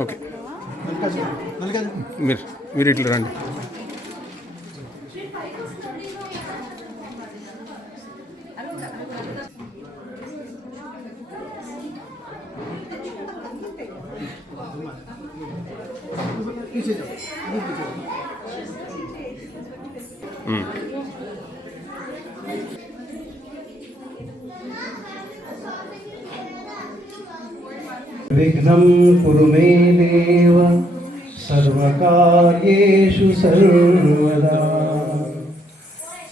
Okay మీరు ఇట్లా రండి. విఘ్నం కురు మే దేవ సర్వకార్యేషు సర్వదా.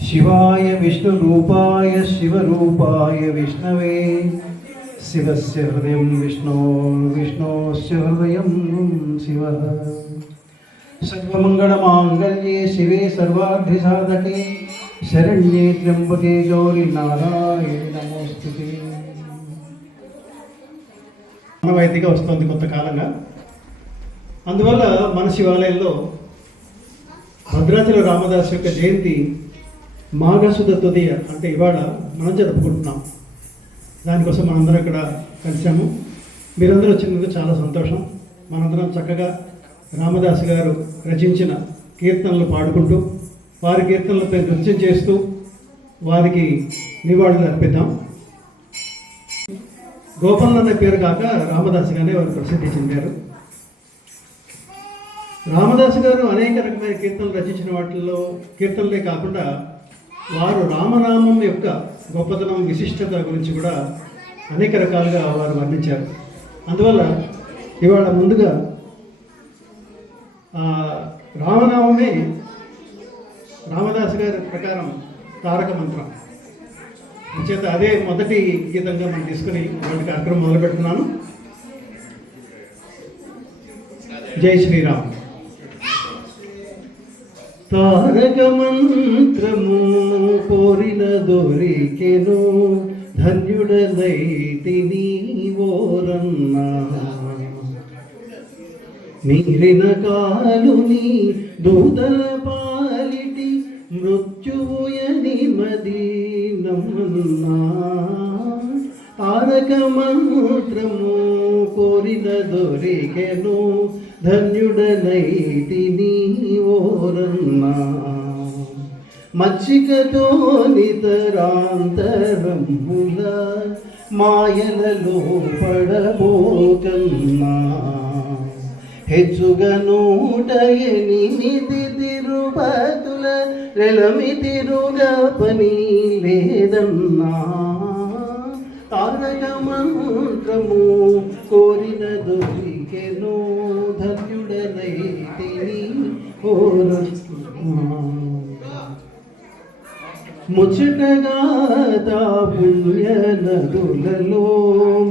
శివాయ విష్ణురూపాయ శివరూపాయ విష్ణవే శివస్య హృదయం విష్ణోస్య హృదయం శివః. సర్వమంగళమాంగళ్యే శివే సర్వార్థసాధకే శరణ్యే త్ర్యంబకే గౌరీ నారాయణి నమోస్తుతే. ఆనవాయితీగా వస్తుంది కొంతకాలంగా. అందువల్ల మన శివాలయంలో భద్రాచల రామదాస్ యొక్క జయంతి మాఘశుద్ధ తొదియ అంటే ఇవాళ మనం జరుపుకుంటున్నాం. దానికోసం మనందరం ఇక్కడ కలిసాము. మీరందరూ వచ్చినందుకు చాలా సంతోషం. మనందరం చక్కగా రామదాస్ గారు రచించిన కీర్తనలు పాడుకుంటూ వారి కీర్తనలపై నృత్యం చేస్తూ వారికి నివాళులు అర్పిద్దాం. గోపాల్ అనే పేరు కాక రామదాసుగానే వారు ప్రసిద్ధి చెందారు. రామదాసు గారు అనేక రకమైన కీర్తనలు రచించిన వాటిల్లో కీర్తనలే కాకుండా వారు రామనామం యొక్క గొప్పతనం విశిష్టత గురించి కూడా అనేక రకాలుగా వారు వర్ణించారు. అందువల్ల ఇవాళ ముందుగా రామనామమే రామదాసు గారి ప్రకారం తారక మంత్రం చేత అదే మొదటి గీతంగా మనం తీసుకుని వాటి కార్యక్రమం మొదలు పెడుతున్నాను. జై శ్రీరామ్. తారక మంత్రము కోరిన దొరికెను ధన్యుడనైతిని ఓరన్నా. మీరిన కాలుని దూతల పాలిటి మృత్యుయని మది నమ్మన్నా. తారక మంత్రము కోరిన దొరికెను ధన్యుడనైతిని ఓరన్నా. మచ్చికతో నితరాంతరముల మాయలలో పడబోకన్నా. హెచ్చుగా 108 తిరుపతుల రెలమి తిరుగా పని లేదన్నా. తారక మంత్రము కోరిన దొరికెను ధన్యుడనైతిని ఓరన్నా. ముచ్చటగా తా పుణ్య నదులలో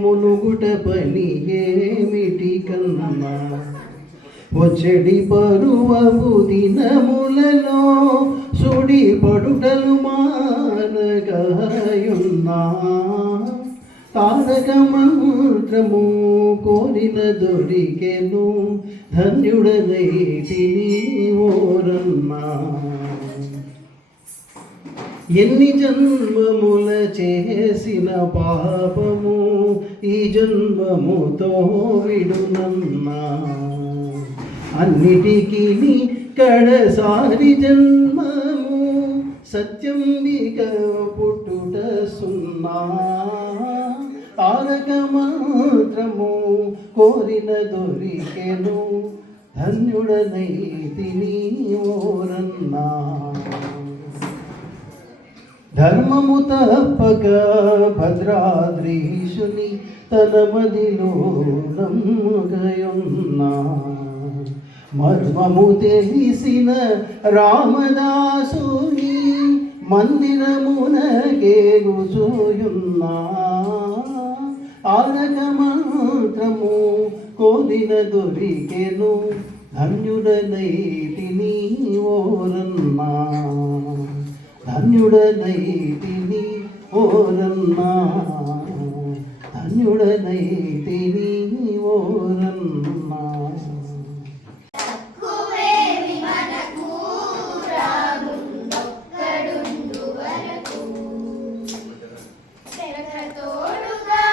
మునుగుట పని ఏమిటి కన్నా. వచ్చడి పరువపు దినములలో సుడి పడుటలు మానగాయున్నా. తారక మంత్రము కోరిన దొరికెను ధన్యుడనైతిని ఓరన్నా. ఎన్ని జన్మముల చేసిన పాపము ఈ జన్మముతో విడునన్నా. అన్నిటికీ కడసారి జన్మము సత్యంబిక పుట్టుట సున్నా. తారక మంత్రము కోరిన దొరికెను ధన్యుడనైతిని ఓరన్నా. ధర్మము తప్పక భద్రాద్రీశుని తన మదిలో నమ్మకయున్నా. మర్మము తెలిసిన రామదాసుని మందిరమునకే గుజుయున్నా. తారక మంత్రము కోరిన దొరికెను ధన్యుడనైతిని ఓరన్నా. ధన్యుడనైతిని ఓరన్నా. ధన్యుడనైతిని ఓరన్నా. తోడుగా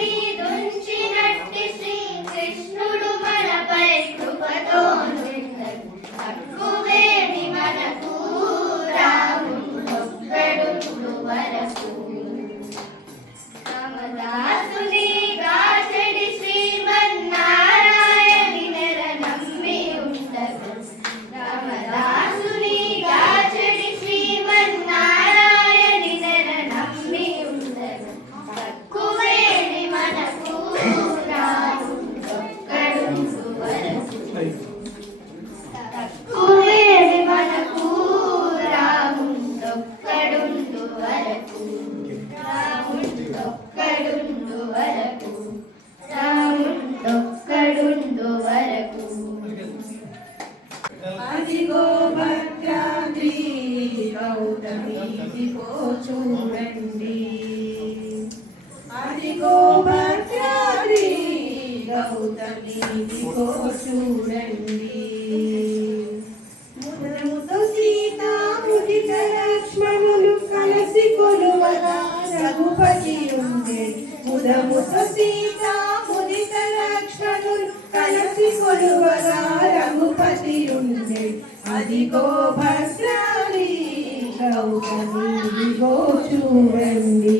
మీదుంచినట్టి శ్రీకృష్ణుడు మనపై కృపతో నుండెను. తక్కువేమి మనకు రాముడొక్కడు వరకు. రామదాసుని గాచడి శ్రీమన్నారాయణి నెర నమ్మి ఉండదు. రామదాసుని గాచడి శ్రీమన్నారాయణి నెర నమ్మి ఉండదు. తక్కువేమి మనకు రాముడొక్కడు వరకు. తక్కువేమి మనకు రాముడొక్కడు వరకు. రాముడొక్కడు వరకు. రాముడొక్కడు వరకు. అదిగో భద్రాద్రి గౌతమిదిగో చూడండి. అదిగో భద్రాద్రి గౌతమిదిగో చూడండి. ముదముతో సీతా ముదిత లక్ష్మణులు కలసి కొలువగా రఘుపతి ఉండేది. ముదముతో సీతా ముదిత లక్ష్మణులు కలసి కొలువగా రఘుపతి ఉండేది. అదిగో భద్రాద్రి గౌతమిదిగో చూడండి.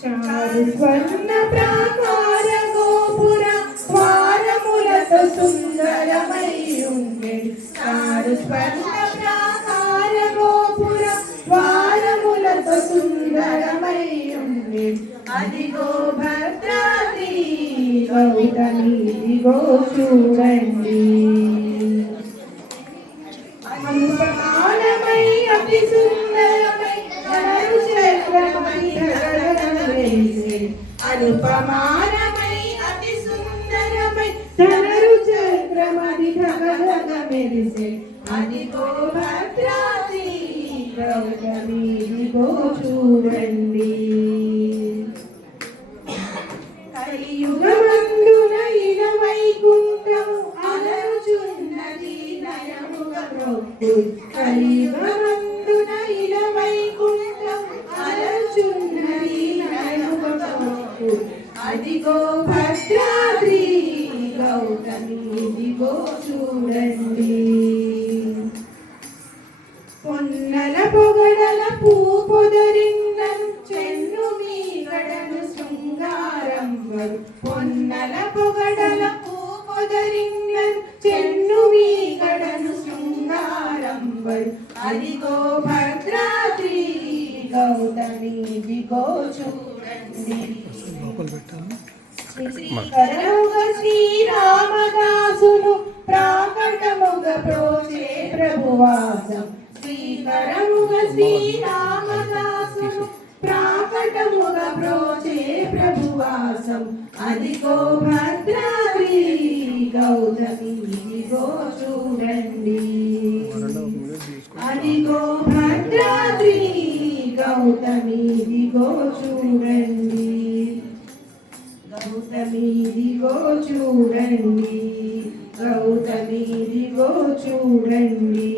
చారు స్వర్ణ ప్రాకార గోపుర ద్వారములతో సుందరమై ఉండేది. చారు స్వర్ణ ప్రాకార గోపుర ద్వారములతో సుందరమై ఉండేది. అదిగో భద్రాద్రి గౌతమిదిగో చూడండి. అనుపమానమై అతి సుందరమై ధనరు చక్రమై ధగధగమెరిసే. అనుపమానమై అతి సుందరమై ధనరు చక్రమది ధగధగమెరిసే. అదిగో భద్రాద్రి గౌతమిదిగో చూడండి. కలియుగమందున ఇల వైకుంఠము అలరుచున్నది నయముగా ప్రొక్కు. కలియుగమందున ఇల వైకుంఠము అలరుచున్నది నయముగా ప్రొక్కు. అదిగో భద్రాద్రి గౌతమిదిగో చూడండి. పొన్నల పొగడల పూ పొదరింగను చెన్ను మీగడను శృంగారంబరు. పొన్నల పొగడల పూ పొదరింగను చెన్ను మీగడను శృంగారంబరు. అదిగో భద్రాద్రి గౌతమిదిగో చూడండి. శ్రీకరముగ శ్రీరామదాసును ప్రాకటముగ ప్రోచే ప్రభువాసం. శ్రీకరముగ శ్రీరామదాసును ప్రాకటముగ ప్రోచే ప్రభువాసం. అదిగో భద్రాద్రి గౌతమిదిగో చూడండి. అదిగో భద్రాద్రి గౌతమిదిగో చూడండి. గౌతమిదిగో చూడండి. గౌతమిదిగో చూడండి.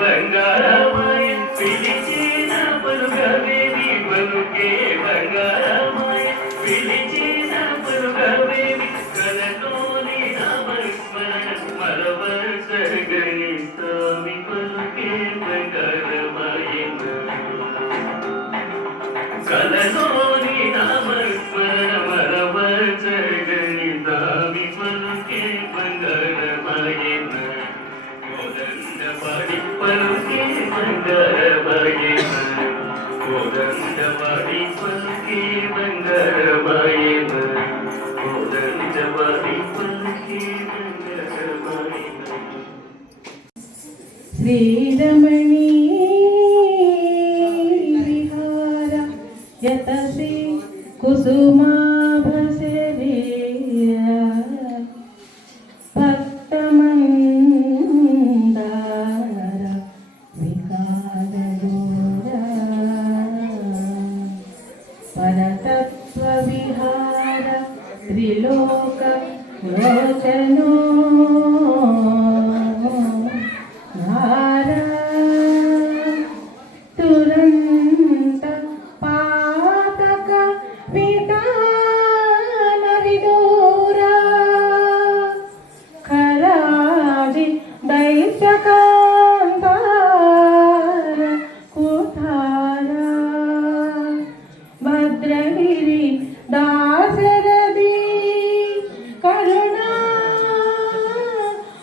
బంగారమాయ పిలిచిన పలుకవేమి పలుకే బంగారమాయ పిలిచిన పలుకవేమి కలతోని నామస్మరణ మరవసగని స్వామి పలుకే బంగారమాయన కలతోని నామస్మరణ మరవసగని స్వామి పలుకే బంగారమాయన పడి పలుకే బంగారమాయన కోదండపడి పలుకే బంగారమాయన కోదండపడి పలుకే బంగారమాయన శ్రీరమణీ విహార యతసి కుసుమాభసరే భక్తమందార వికారదూర పరతత్వ విహార త్రిలోక లోచనో తురంత పాతక విధాన విదూరా ఖరాజి దైత్యకాంతార కుఠారా భద్రగిరి దాశరథి కరుణా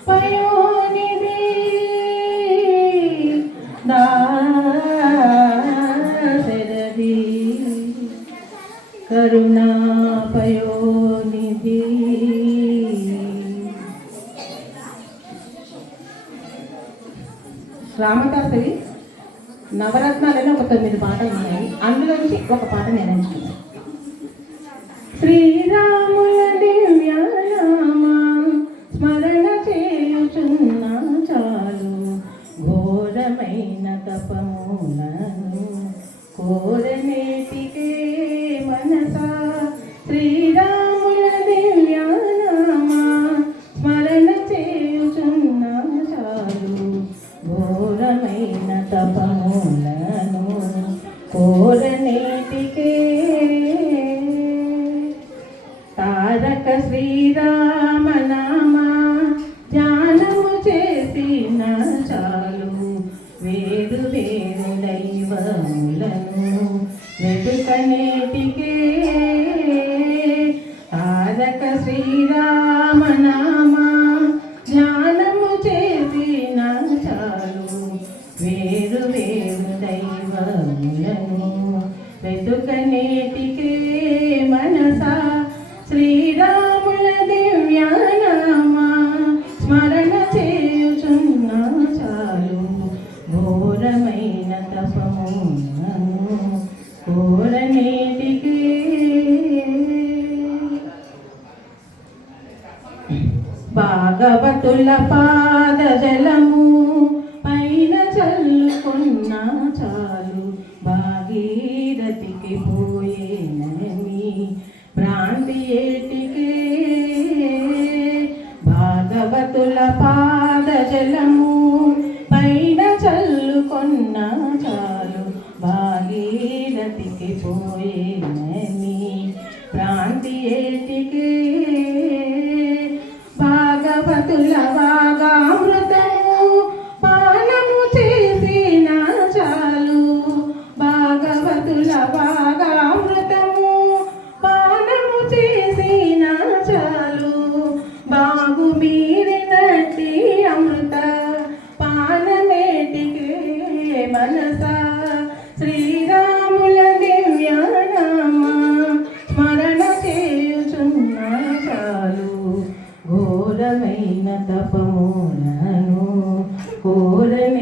పయోనిధి దాశరథి కరుణా పయోనిధి. రామదాసరి నవరత్నాలని ఒక 9 పాటలు ఉన్నాయి. అందులోంచి ఒక పాట నేను ఎంచుకున్నాను. శ్రీరాముల దివ్యనామ స్మరణ చేయుచున్నా చాలు ఘోరమైన తపములను కోరనేటికే మనసా. శ్రీరాముల దివ్యనామ స్మరణ చేయుచున్నా చాలు ఘోరమైన తపములను కోరనేటికే. తారక శ్రీరామనామ ధ్యానము చేసిన చాలు వేరు వేరు దైవములను వెతుకనేటికే. తారక శ్రీరామనామ ధ్యానము చేసిన చాలు వేరు వేరు దైవములను వెతుకనేటికే మనసా. శ్రీరాముల దివ్యనామ స్మరణ చేయుచున్నా చాలు ఘోరమైన తపములను కోరనేటికే. భాగవతుల పాద జలము పైన చల్లుకున్నా చాలు భాగీరథికి పోయేనని భ్రాంతి ఏటికే. భాగవతుల పాద జలము పైన చల్లుకున్నా చాలు భాగీరథికి పోయేనని భ్రాంతి ఏటికే. భాగవతుల వాగామృతము పానము చే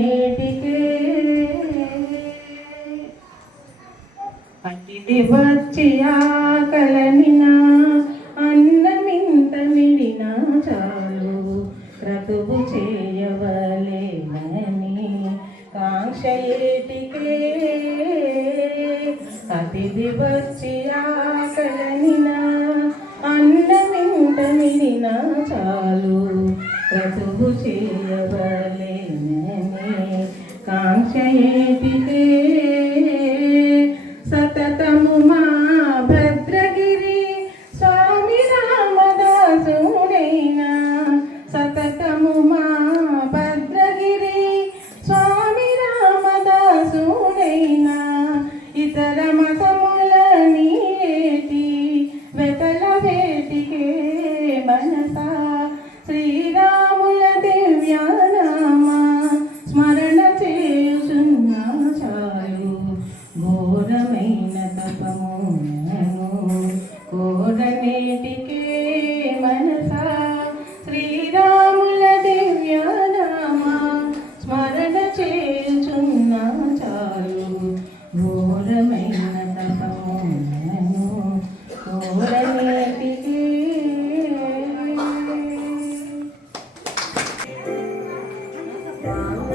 ఏటికే అతిథి వచ్చి ఆకలనినా అన్నమింత మిడినా చాలు క్రతువు చేయవలేనని కాంక్ష ఏటికే అతిథి వచ్చి ఆకలనినా అన్నమింత మిడినా చాలు క్రతువు చేయవలేనని కాంక్ష ఏటికే సతతము మా భద్రగిరి స్వామి రామదాసుడైనా సతతము మా భద్రగిరి స్వామి రామదాసుడైనా ఇతర మతముల నీటి వెతల వేటికే మనసా శ్రీరాముల దివ్యానామ స్మరణ చేయుచున్నా చాలు ఘోరమైన తపమును కోరనేటికే మనసా శ్రీరాముల దివ్యానామ స్మరణ చేయుచున్నా చాలు ఘోరమైన తపమును కోరనేటికే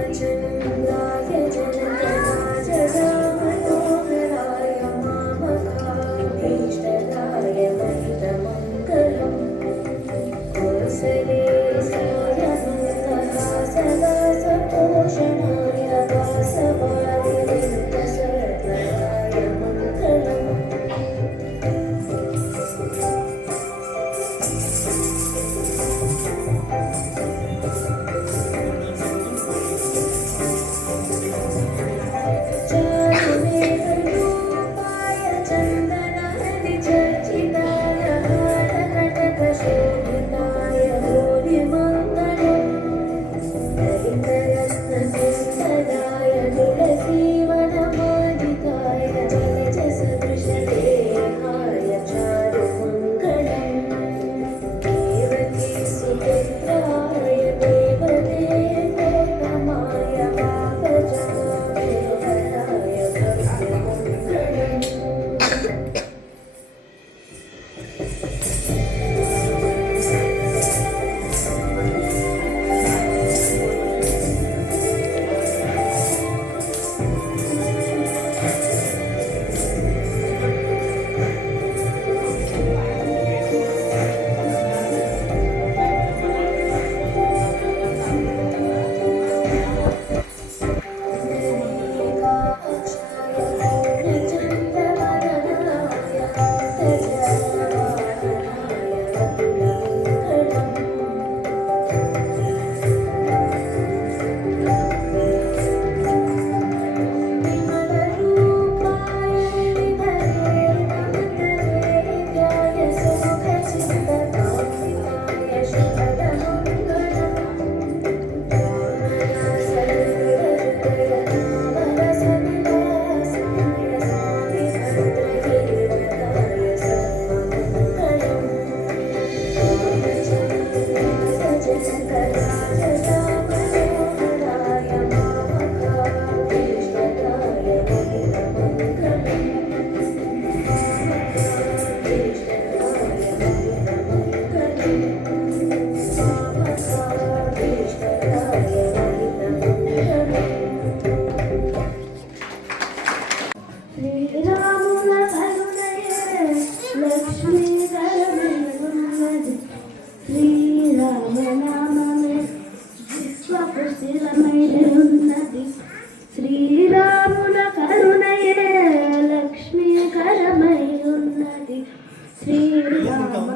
రామచంద్రాయ జనకరాజ మనోహరాయ మామకాభీష్టదాయ మహితమంగళం కోసలేశాయ మందహాసదాసపోషణాయ వాసవాదివిత్తసర్వరాయ మంగళం चारुवेदरूपाय चन्दनादि चर्चिताय हारकटकशोभिताय गौरिमङ्गलम् ललितरत्नकुण्डलाय तुलसीवनमादिताय जलजसदृशदेहाय चारुमङ्गलम् देवकी सुपुत्राय देवदेवोत्तमाय वापजाय भक्तमङ्गलम् శ్రీరాముల కరుణయే లక్ష్మీధరమేయున్నది శ్రీరామనామమే విశ్వపు స్థిరమైనది శ్రీరాముల కరుణయే లక్ష్మీకరమై ఉన్నది శ్రీరామనామమే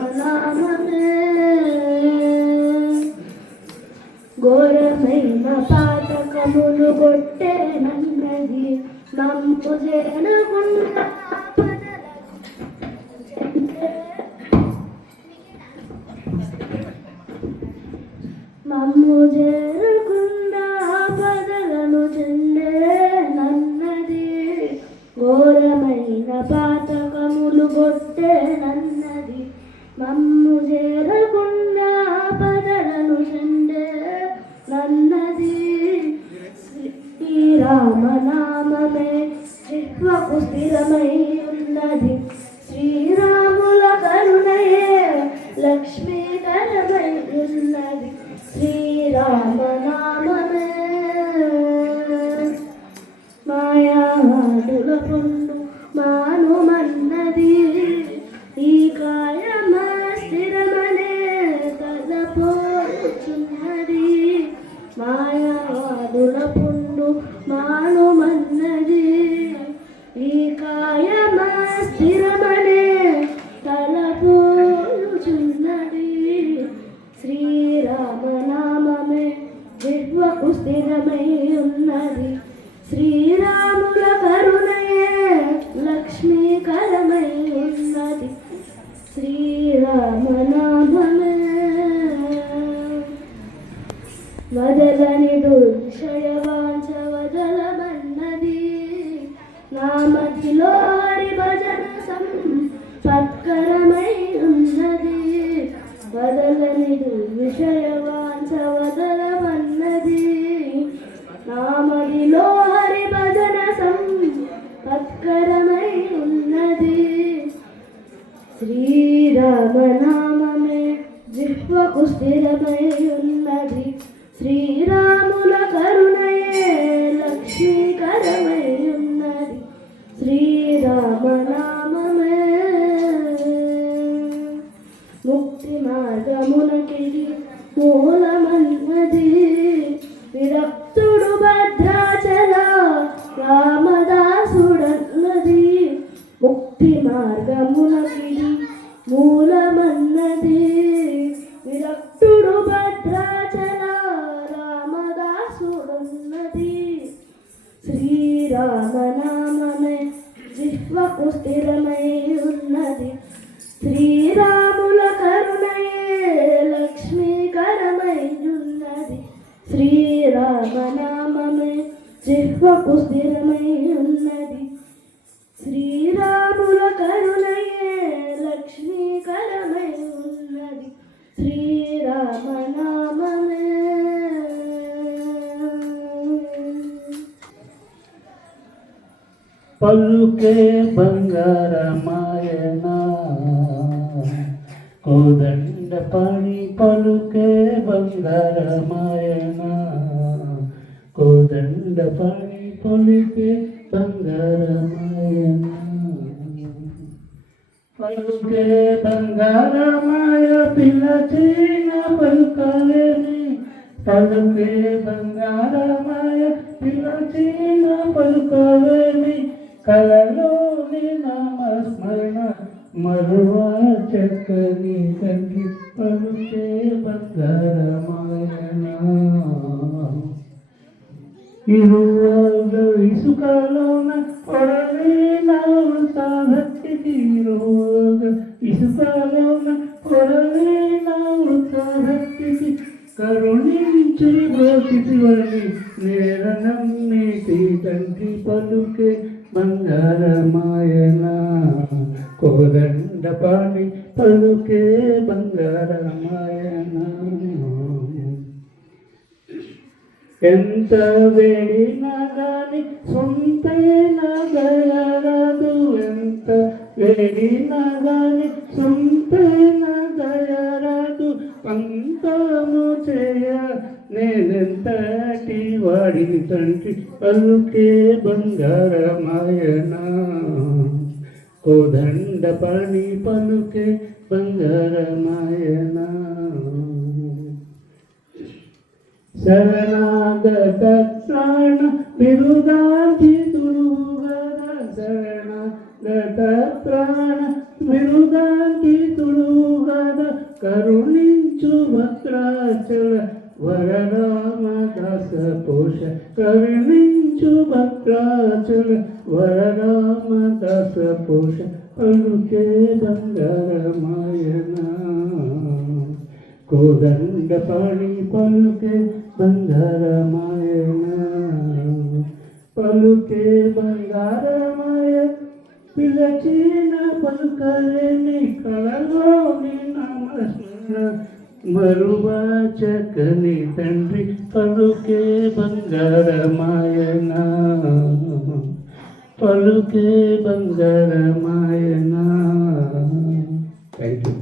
ఘోరమైన పాతకములు కొట్టేనన్నది నమ్ము జనగుండా మమ్ము జరగుండా పదలను చెందే నన్నది ఘోరమైన పాతకములు కొట్టేనన్నది మమ్ము జరగుండా పదలను చెందే నన్నది శ్రీరామనామమే జిహ్వకు స్థిరమై ఉన్నది శ్రీరాముల కరుణయే లక్ష్మీకరమై ఉన్నది శ్రీరామనామమే మాయాడుల పొండు మానుమన్నది ఈ కాయమ స్థిరమనే తలపోచున్నది మాయాడుల పొండు మానుమన్నది ఈ కాయమ స్థిరమనే తలపోచున్నది శ్రీరామనామమే జిహ్వకు స్థిరమై ఉన్నది శ్రీరాముల కరుణయే లక్ష్మీకరమై ఉన్నది శ్రీరామనామమే వదలని దుర్షయవాంఛ వదలమన్నది నామదిలో హరి భజన సంపత్కరమై ఉన్నది వదలని దుర్విషయవాంఛ వదలమన్నది నామదిలో హరి భజన సంపత్కరమై ఉన్నది శ్రీరామనామమే జిహ్వకు స్థిరమై ఉన్నది శ్రీరాముల కరుణయే లక్ష్మీకరమై ఉన్నది శ్రీరామనామమే ముక్తి మార్గమునకిది మూలమన్నది విరక్తుడు భద్రాచల రామదాసుడన్నది ముక్తి మార్గమునకిది మూలమన్నది విరక్తుడు భద్రాచల రామదాసుడన్నది శ్రీరామనామమే జిహ్వకు స్థిరమై ఉన్నది శ్రీరాముల కరుణయే లక్ష్మీకరమై ఉన్నది శ్రీరామనామమే జిహ్వకు స్థిరమై ఉన్నది శ్రీరాముల కరుణయే లక్ష్మీకరమై ఉన్నది శ్రీరామనామమే పలుకే బంగారమాయన కోదండ పని పలుకే బంగారమాయన కోదండ పని పలుకే బంగారమాయన పలుకే బంగారమాయ పిలచిన పలుకలేని పలుకే బంగారమాయ పిలచిన పలుకలేని కలలోని నామస్మరణ మరువా చక్కని తండ్రి పలుకే బంగారమాయన ఇరువగ ఇసుకలోన పొడవైన వృతాభక్తికి ఇరువగ ఇసుకలోన పొడవైన వృతాభక్తికి కరుణించి బ్రోతివని నేరణం నీటి తండ్రి పలుకే బంగారమాయన కోదండ పాణి పలుకే బంగారమాయన ఎంత వేడినా గాని సొంతైన దయరాదు ఎంత వేడినా గాని సొంతైన దయరాదు పంతము చేయ నేనెంతటి వాడిని తండ్రి పలుకే బంగారమాయన కోదండ పాణి పలుకే బంగారమాయన శరణాగత ప్రాణ బిరుదాంకితుడుగద శరణాగత ప్రాణ బిరుదాంకితుడుగద కరుణించు భద్రాచల వరరామదాస పోష కరుణించు భద్రాచల వరరామదాస పోష పలుకే బంగారమాయన కోదండ పాణి పలుకే బంగారమాయన పలుకే బంగారమాయ పిలచిన పలుకలేని కళలోని నామస్మరణ మరువా చక్కని తండ్రి పలుకే బంగారమాయన పలుకే బంగారమాయన. Thank you.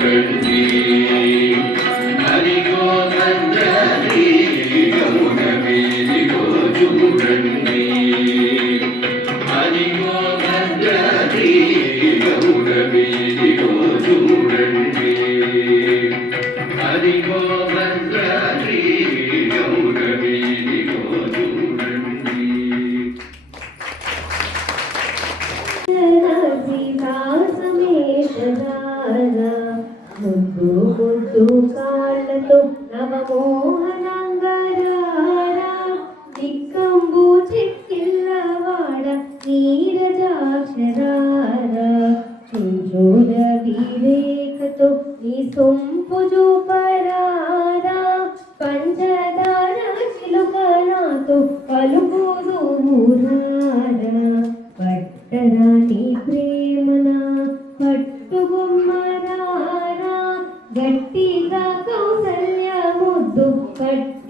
Thank you. సొంపు చూపరారా పంచదార చిలుక నాతో పలుకుదురారా పట్టరాని ప్రేమన పట్టుగుమ్మరారా గట్టిగా కౌసల్య ముద్దు పట్టిదేగరారా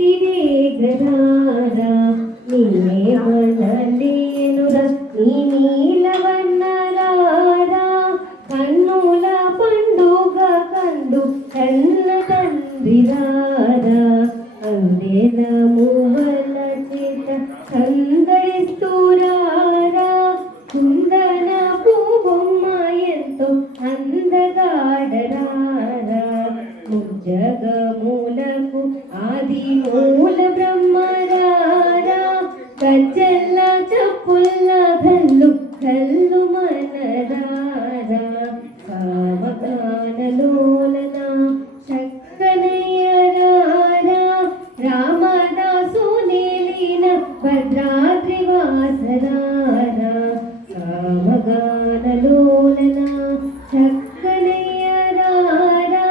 నిన్నే వదలేనురా నీ నీలవన్నరారా కన్నుల పండుగ కండు కన్న తండ్రిరారా అందేల మూవల చేత సందడిస్తూరారా కుందన పూబొమ్మ ఎంతో అందగాడరారా ముజ్జగమూలకు ఆది మూల బ్రహ్మరారా గజ్జల్ల చెప్పుల్ల ధల్లు కల్లు మనరారా కామగానలోలన చక్కనయ్యరారా రామదాసు నీలిన భద్రాద్రివాసరారా కామగానలోలన చక్కనయ్యరారా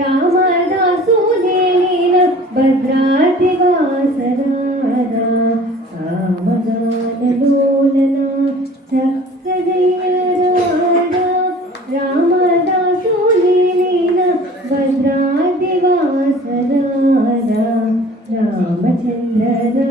రామదాసు నీలిన భద్రాద్రివాసరారా కామగానలోలన చక్కనయ్యరారా రామదాసు నీలిన భద్రాద్రివాసరారా రామచంద్రరారా.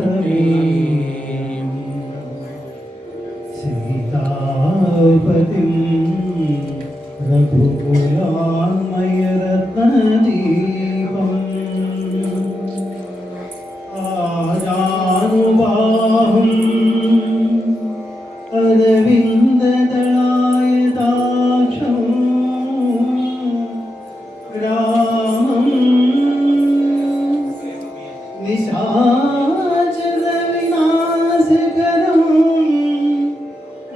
दशरथात्मजमब्रवीम् सीतापतिं रघुकुलान्मयरत्नदीपम् आजानुबाहुम् अरविन्ददलायताक्षम् रामम् निशाचरविनाशकरं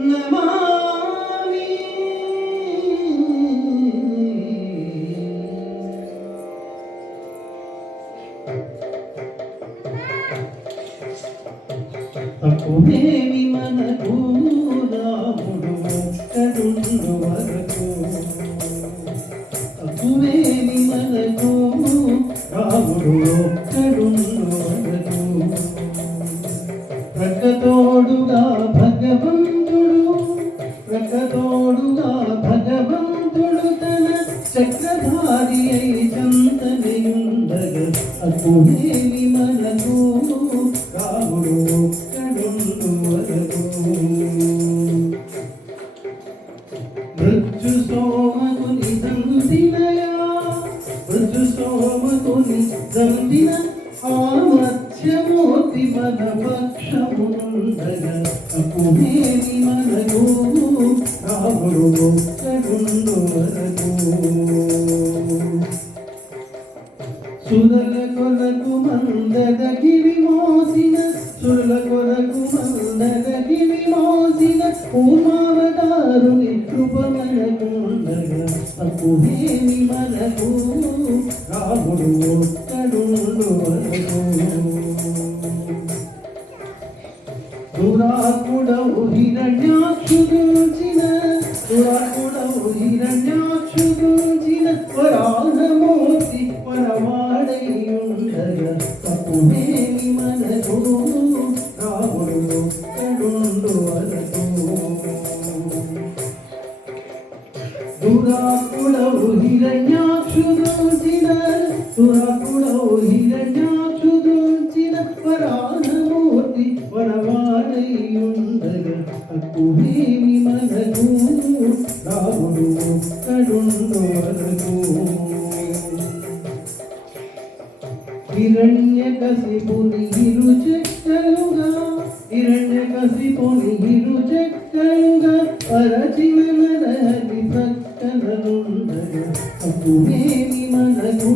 नमामि మనకు రాముడు ఒక్కడుండు వరకు సురల కొరకు మందదగిరి మోసిన సురల కొరకు మందదగిరి మోసిన ఉమావతారుని కృప మనకుండగా తప్పులేని మనకు రాముడు ఒక్కడుండు వరకు దురాకుడవు హిరణ్యాక్షుదూచిన వరాహమూర్తి వరవాడై ఉండగా తప్పులేని మనకు రాముడు ఒక్కడుండు వరకు దురాకుడవు హిరణ్యాక్షుదూచిన వరాహమూర్తి వరవాడై ఉండగా తప్పులేని మనకు రాముడు ఒక్కడుండు వరకు హిరణ్యకశిపుని ఇరు చెక్కలుగా పరచిన నరహరి ప్రక్కనుండగా తప్పులేని మనకు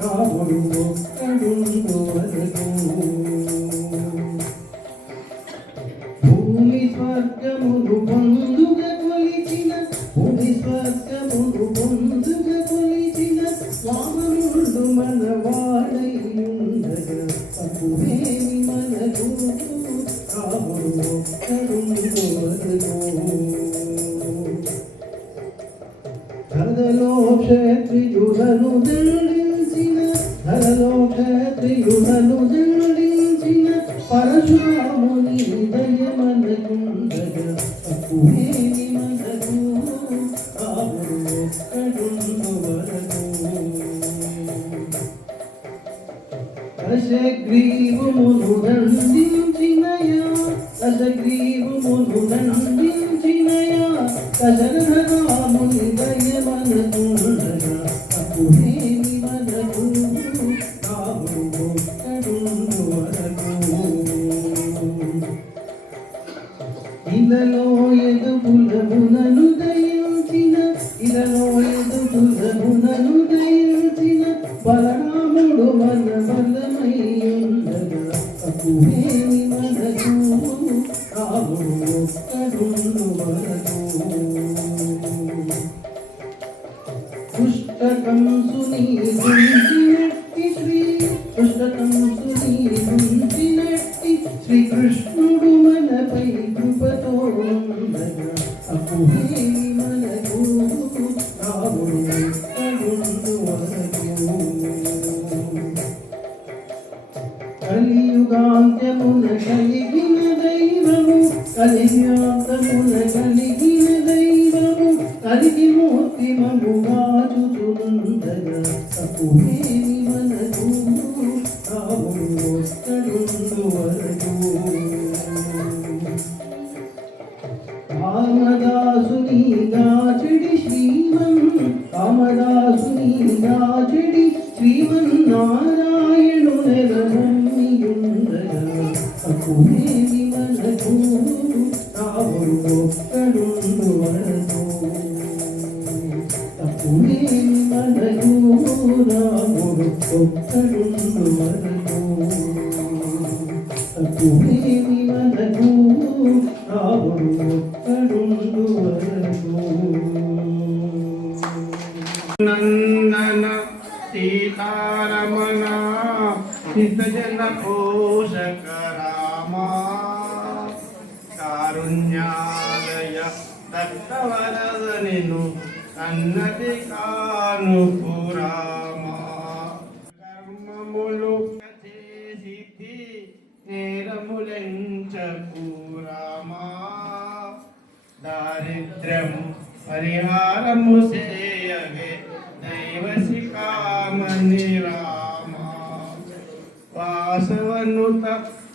రాముడు ఒక్కడుండు వరకు భూమి స్వర్గమును పొందుగా కొలిచిన వామనుడు మనవాడై ఉండగా తప్పులేని మనకు రాముడు ఒక్కడుండు వరకు ధరలో క్షత్రియులను దండించిన పరశురాముని హృదయమనకుండగా తప్పులేని మనకు రాముడు ఒక్కడుండు వరకు దశగ్రీవమును దండించినయా దశరథరాముని దయమనకుండగా తప్పులేని మనకు రాముడు ఒక్కడుండు వరకు ఇలలో ఎదుగులమునను దయించిన బలరాముడు మన బలమై ఉండగా తప్పులేని మనకు రాముడు ఒక్కడుండు వరకు పుస్తకంసుని శ్రీకృష్ణుడు మనపై కృపతో ఉండగా తప్పులేని మనకు రాముడు ఒక్కడుండు వరకు కలియుగాంత్యమున కలిగిన దైవము కలిగి మూర్తిమముగా చూచుండగా తప్పులేని మనకు రాముడు ఒక్కడుండు వరకు కామదాసుని గాచడి శ్రీమన్నారాయణు నెలమమ్మియుండగా తప్పులేని మనకు రాముడు ఒక్కడుండు వరకు తప్పులేని మనకు రాముడు ఒక్కడుండు వరకు తప్పులేని మనకు రాముడు ఒక్కడుండు వరకు నందన సీతారమణ సిద్ధజన పోషక రామా కారుణ్యాలయ దత్తవరద నిను సన్నతి కానుకు రామా కర్మములు చేసి నేరములెంచకు రామా దారిద్ర్యము పరిహారము చేయగే దైవశిఖామణి రామా వాసవనుత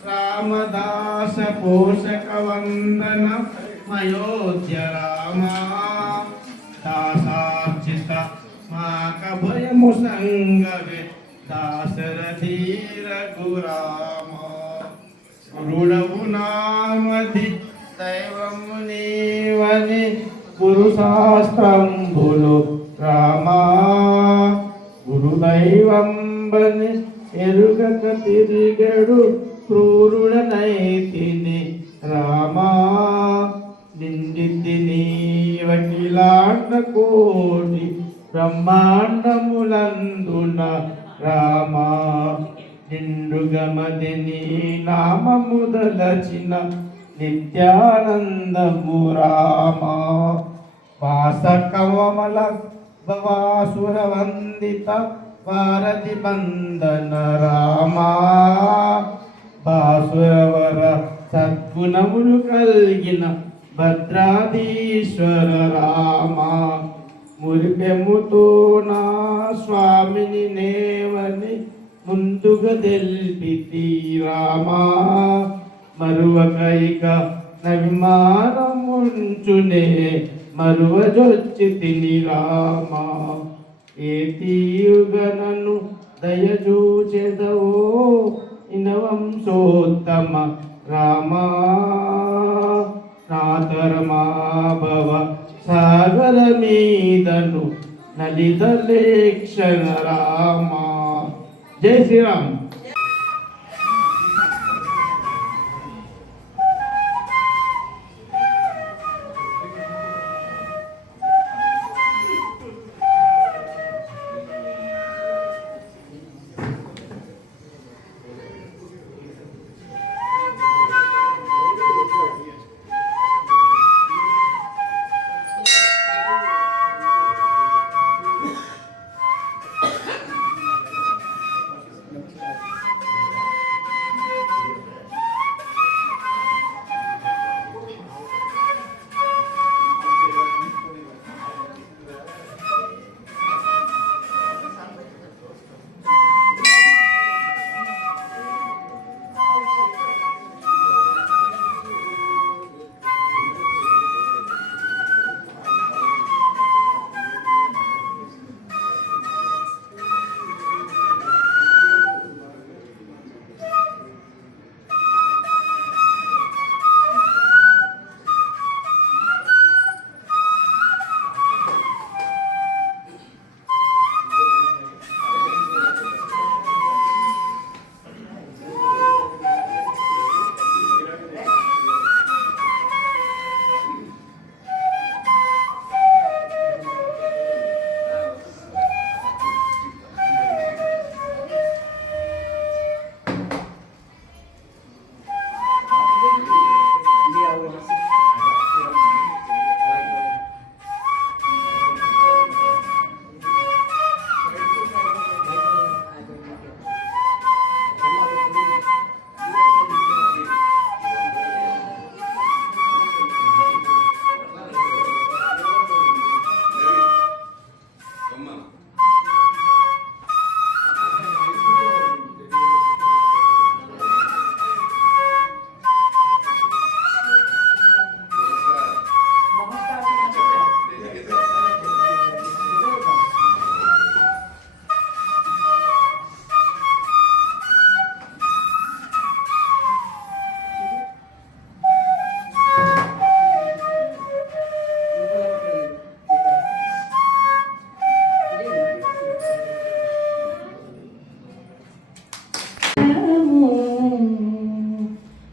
రామదాస పోషక వందన మయోధ్య రామా దాసార్చిత మాక భయము సంగవే దాశరథీర గురామా గురుడవు నామది దైవము నీవని గురు శాస్త్రంబులు రామా గురుదైవంబని ఎరుగక తిరిగడు క్రూరుడనైతిని రామా నిందితి నీవకిలాండ కోటి బ్రహ్మాండములందున రామా నిండుగమది నీ నామముదలచిన నిత్యానందము రామా వాసకమల భవాసుర వందిత వారధి బంధన రామా బాసురవర సద్గుణములు కలిగిన భద్రాధీశ్వర రామా మురిపెముతో నా స్వామిని నేవని ముందుగా తెల్పితి రామా మరువకైక నవిమానముంచునే మరువజొచ్చి తిని రామా ఏ తీయుగనను దయచూచెదవో ఇనవంశోత్తమ రామా నాతరమా భవ సాగర మీదను నలితలేక్షణ రామా. జై శ్రీరామ్.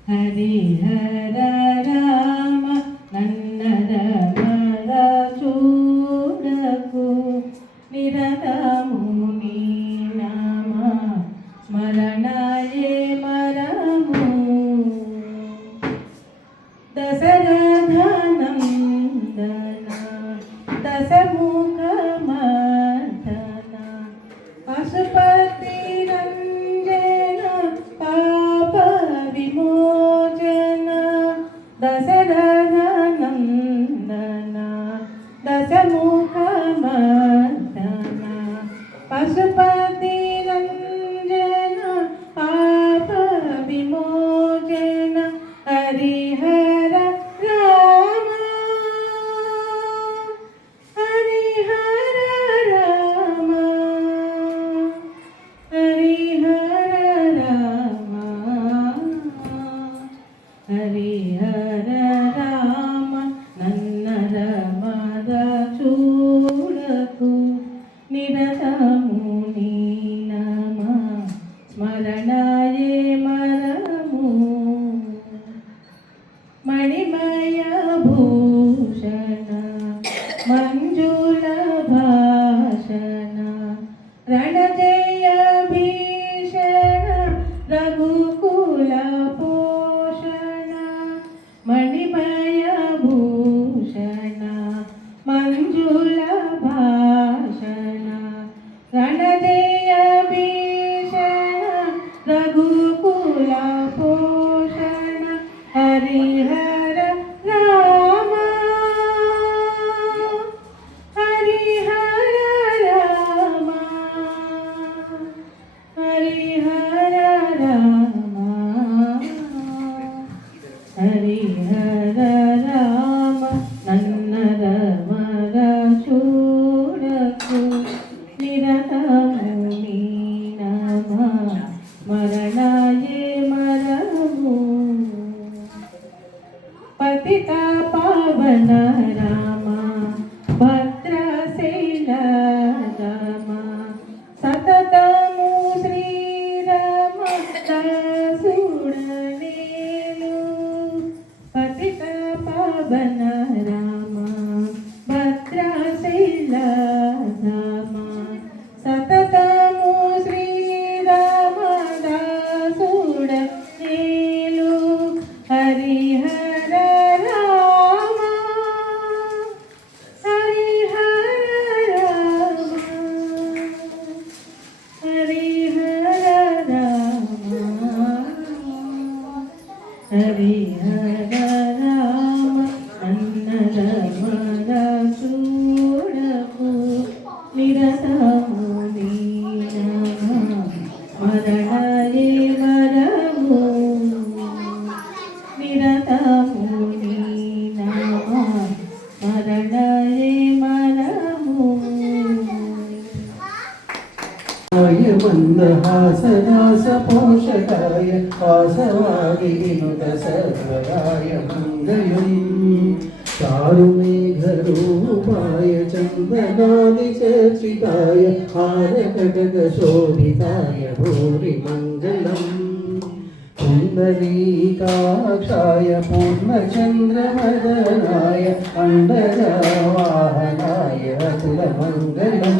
హరిహర రామ నన్నర మర చూడకు నిరతము నీ నామ స్మరణయే మరము దశరథనందన దశముఖ మర్దన పశుపతి రంజన పాప విమోచన దశరథనందన దశముఖ మర్దన పశుపతి రంజన పాప విమోచన హరిహర రామ హరిహర రామ హరిహర రామ హరిహర భూషణ మంజుల భాషణ రణజయ భీషణ రఘుకుల పోషణ మణిమయ భూషణ మంజుల భాషణ రణజయ భీషణ రఘుకుల పోషణ హరిహర రామ హరిహర రామ హరిహర రామ హరిహర రామ నన్నరమర చూడకు నిరతము నీ నమ మరణాయే మరము పతిత పావన రామ భద్రశైల రామ సతతము శ్రీరామ దాసుడనేలు పతిత పావన రామ భద్రశైల రామ సతతము శ్రీరామ దాసుడనేలు హరిహర రామ హరిహర రామ హరిహర రామ హరిహర రామ అన్నరమర చూడకు నిరతము నీ నమ మరణయే వరము నిరతము నీ నమ మరణయే మరము మందహాసనాస పోషకాయ వాసవాదినుత సర్వదాయ మంగళం చారుమేఘరూపాయ చందనాది చర్చితాయ హారకటక శోభితాయ భూరి మంగళం పుండరీకాక్షాయ పూర్ణచంద్రమదనాయ అండరవాహనాయ అతుల మంగళం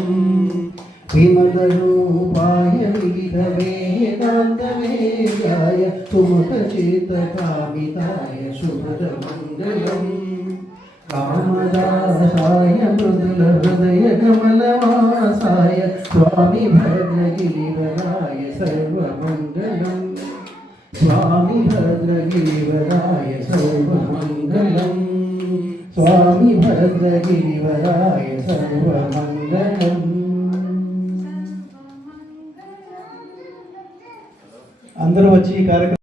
విమలరూపాయ వివిధ వేదాంతవేద్యాయ సుముఖచిత్తకామితాయ శుభదమంగళం కామదాసాయ మృదుల హృదయ కమలవాసాయ స్వామి భద్రగిరివరాయ సర్వమంగళం స్వామి భద్రగిరివరాయ సర్వమంగళం స్వామి భద్రగిరివరాయ సర్వమంగళం. అందరూ వచ్చి ఈ కార్యక్రమం